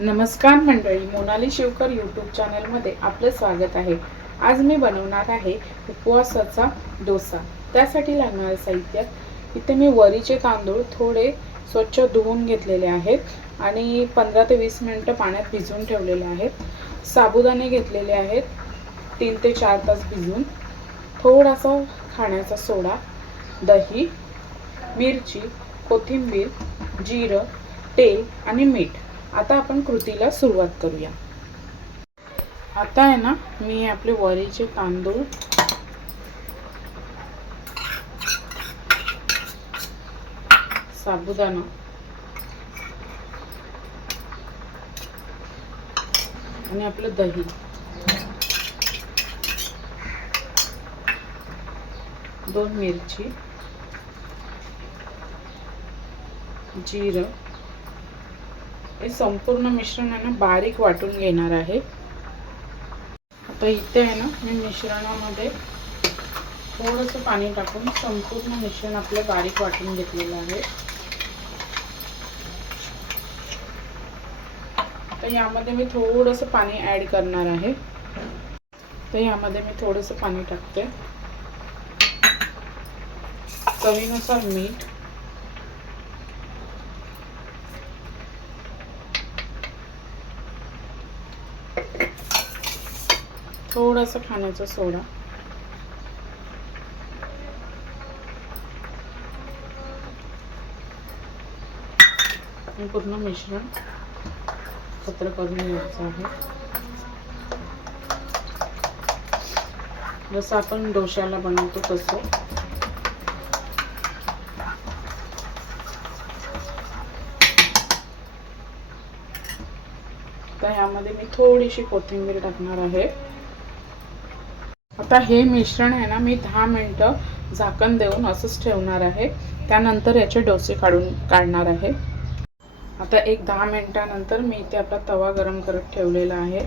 नमस्कार मंडळी मोनाली शिवकर यूट्यूब चॅनलमध्ये आपलं स्वागत आहे. आज मी बनवणार आहे उपवासाचा डोसा. त्यासाठी लागणारं साहित्य इथे मी वरीचे तांदूळ थोडे स्वच्छ धुवून घेतलेले आहेत आणि पंधरा ते वीस मिनटं पाण्यात भिजवून ठेवलेले आहेत. साबुदाणे घेतलेले आहेत तीन ते चार तास भिजवून थोडासा खाण्याचा सोडा दही मिरची कोथिंबीर जिरं तेल आणि मीठ. आता आपण कृतीला सुरुवात करूया. आता आहे ना मी आपले वरीचे तांदूळ साबुदाणा आणि आपलं दही. दोन मिरची जिरं हे संपूर्ण मिश्रण आहे ना बारीक वाटून घेणार आहे. आता इथे आहे ना मी मिश्रणामध्ये थोडंसं पाणी टाकून संपूर्ण मिश्रण आपलं बारीक वाटून घेतलेलं आहे. तर यामध्ये मी थोडंसं पाणी ॲड करणार आहे. तर यामध्ये मी थोडंसं पाणी टाकते. चवीनुसार मीठ. थोडासा खाण्याचा सोडा. पूर्ण मिश्रण एकत्र करून घ्यायचं आहे. जसं आपण डोश्याला बनवतो तसं. तर ह्यामध्ये मी थोडीशी कोथिंबीर टाकणार आहे. आता हे मिश्रण आहे ना मी दहा मिनटं झाकण देऊन असंच ठेवणार आहे. त्यानंतर याचे डोसे काढून काढणार आहे. आता एक दहा मिनटानंतर मी इथे आपला तवा गरम करत ठेवलेला आहे.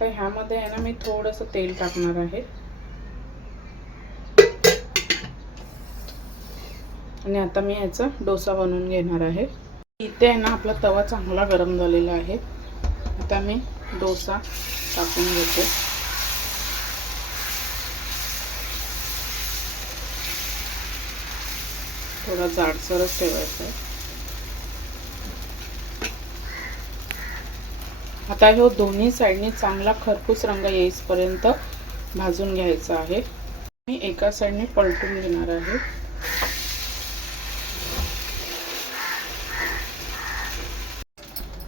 तर ह्यामध्ये आहे ना मी थोडंसं तेल टाकणार आहे. आणि आता मी ह्याचा डोसा बनवून घेणार आहे. इथे आहे ना आपला तवा चांगला गरम झालेला आहे. आता मी डोसा टाकून घेते. थोडा जाडसरच ठेवायचा आहे. आता हे दोन्ही साईडनी चांगला खरपूस रंग येईपर्यंत भाजून घ्यायचा आहे. मी एका साईडने पलटून घेणार आहे.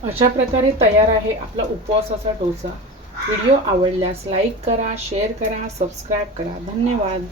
अशा प्रकारे तयार आहे आपला उपवासाचा डोसा. व्हिडिओ आवडल्यास लाईक करा शेअर करा सबस्क्राईब करा. धन्यवाद.